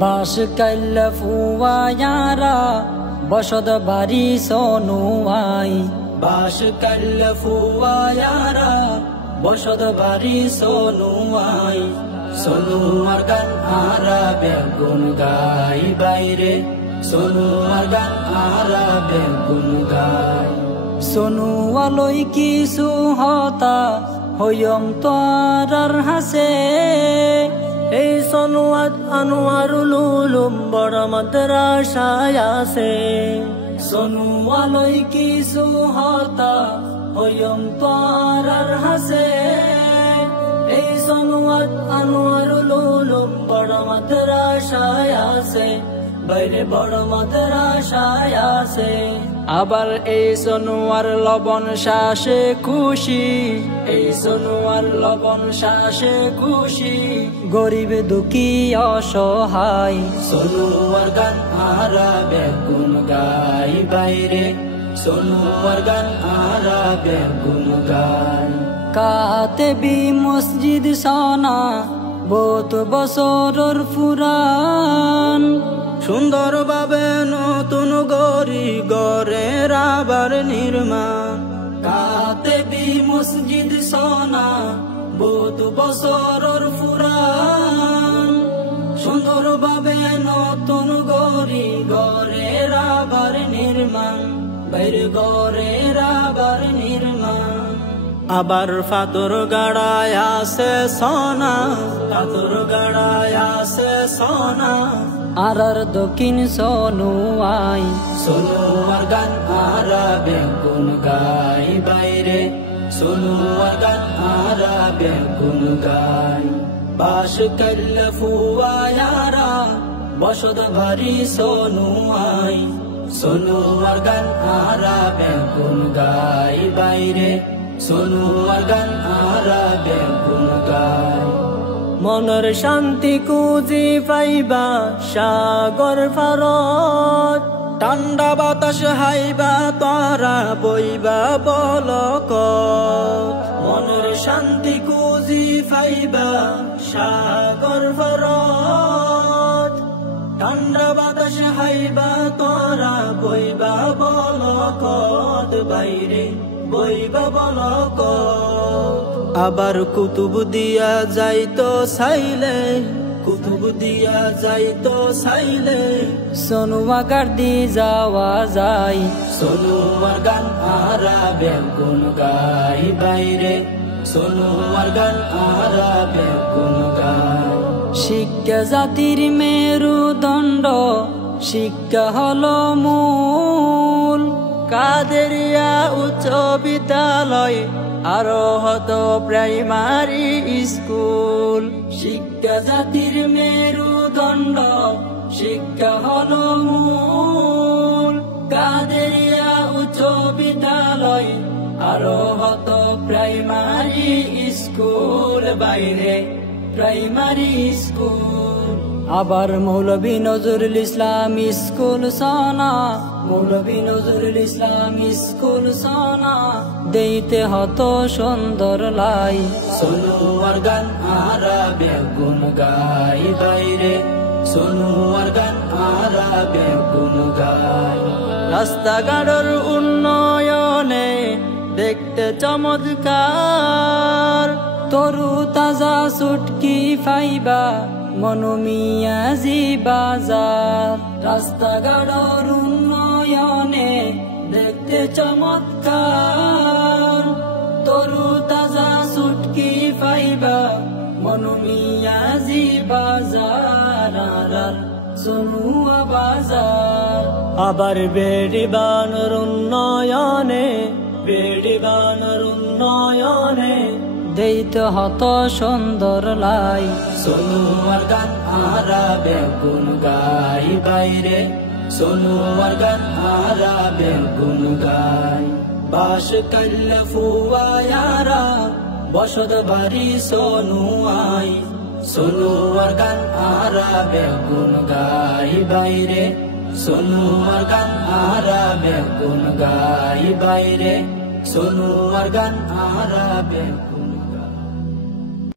বাস কাইল্লা ফুয়ায়ারা বসত বাড়ি সোনুয়াই, বাস কাইল্লা ফুয়ায়ারা বসত বাড়ি সোনুয়াই। সোনুয়ার গান আরা বেগুন গাই বাইরে, সোনুয়ার গান আরা বেগুন গাই। সোনুয়ালই কিছু হতা হইম তোরার হাসে, এই সোনুয়াত আনোয়ারুল উলুম বড় মাদ্রাসায় আছে। সোনুয়ালই কিছু হতা হইম তোরার হাসে, এই সোনুয়াত আনোয়ারুল উলুম বড় মাদ্রাসায় আছে, বাইরে বড় মাদ্রাসায় আছে। আবার এই সোনুয়ার লবণ শ্বাসে খুশি, এই সোনুয়ার লবণ শ্বাসে খুশি, গরিব দুঃখী অসহায়। সোনুয়ার গান আরা বেগুন গাই বাইরে, সোনুয়ার গান আরা বেগুন গাই। কাতেবি মসজিদ সনা বহুত বছরর পুরান, সুন্দরভাবে নতুন গড়ি গড়ের আবার নির্মাণ। কাতেবি মসজিদ সনা বহুত বছরর পুরান, সুন্দরভাবে নতুন গড়ি গড়ের আবার নির্মাণ, বাইরে গড়ের আবার নির্মাণ। আবার ফাতর গাড়ায় আছে সোনা, ফাতর গাড়ায় আছে সোনা, আরার দক্ষিণ সোনুয়াই। সোনুয়ার গান আরা বেগুন গাই বাইরে, সোনুয়ার গান আরা বেগুন গাই। বাস কাইল্লা ফুয়ায়ারা বসত বাড়ি সোনুয়াই, সোনুয়ার গান আরা বেগুন গাই বাইরে, সোনুয়ার গান আরা বেগুন গাই। মনের শান্তি খুঁজি পাইবা সাগর পারত, ঠান্ডা বাতাস হাইবা তারা বইবা বলকত। মনের শান্তি খুঁজি পাইবা সাগর পারত, ঠান্ডা বাতাস হাইবা তারা বইবা বলকত, বাইরে বইবা বলকত। আবার কুতুব দিয়া যাইতো চাইলে, কুতুব দিয়া যাইতো চাইলে, সোনুয়া গাড়ি যাওয়া যায়। সোনুয়ার গান আরা বেগুন গাই বাইরে, সোনুয়ার গান আরা বেগুন গাই। শিক্ষা জাতির মেরুদণ্ড, শিক্ষা হলো মূল, কাদেরিয়া উচ্চ বিদ্যালয় আরো হতো প্রাইমারি স্কুল। শিক্ষা জাতির মেরুদণ্ড, শিক্ষা হলো মূল, কাদেরিয়া উচ্চ বিদ্যালয় আরো হতো প্রাইমারি স্কুল, বাইরে প্রাইমারি স্কুল। আবার মৌলভী নজরুল ইসলাম স্কুল সনা, মৌলভী নজরুল ইসলাম স্কুল সনা, দেইতে হতো সুন্দর লাই। সোনুয়ার গান আরা বেগুন গাই বাইরে, সোনুয়ার গান আরা বেগুন গাই। রাস্তাঘাটের উন্নয়নে দেখতে চমৎকার, তরু তাজা ছুটকি পাইবা মনুমিয়াজি বাজার। রাস্তাঘাটের উন্নয়নে দেখতে চমৎকার, তরু তাজা ছুটকি পাইবা মনুমিয়াজি বাজার, সোনুয়া বাজার। আবার বেড়ি বানর উন্নয়নে, বেড়ি বানর উন্নয়নে দেইতে হতো সুন্দর লাই। সোনুয়ার গান আরা বেগুন গাই বাইরে, সোনুয়ার গান আরা বেগুন গাই। বাস কাইল্লা ফুয়ায়ারা বসত বাড়ি সোনুয়াই, সোনুয়ার গান আরা বেগুন গাই বাইরে, সোনু আর গান আরাবে কোন গাই বাইরে সোনু আর গান আরাবে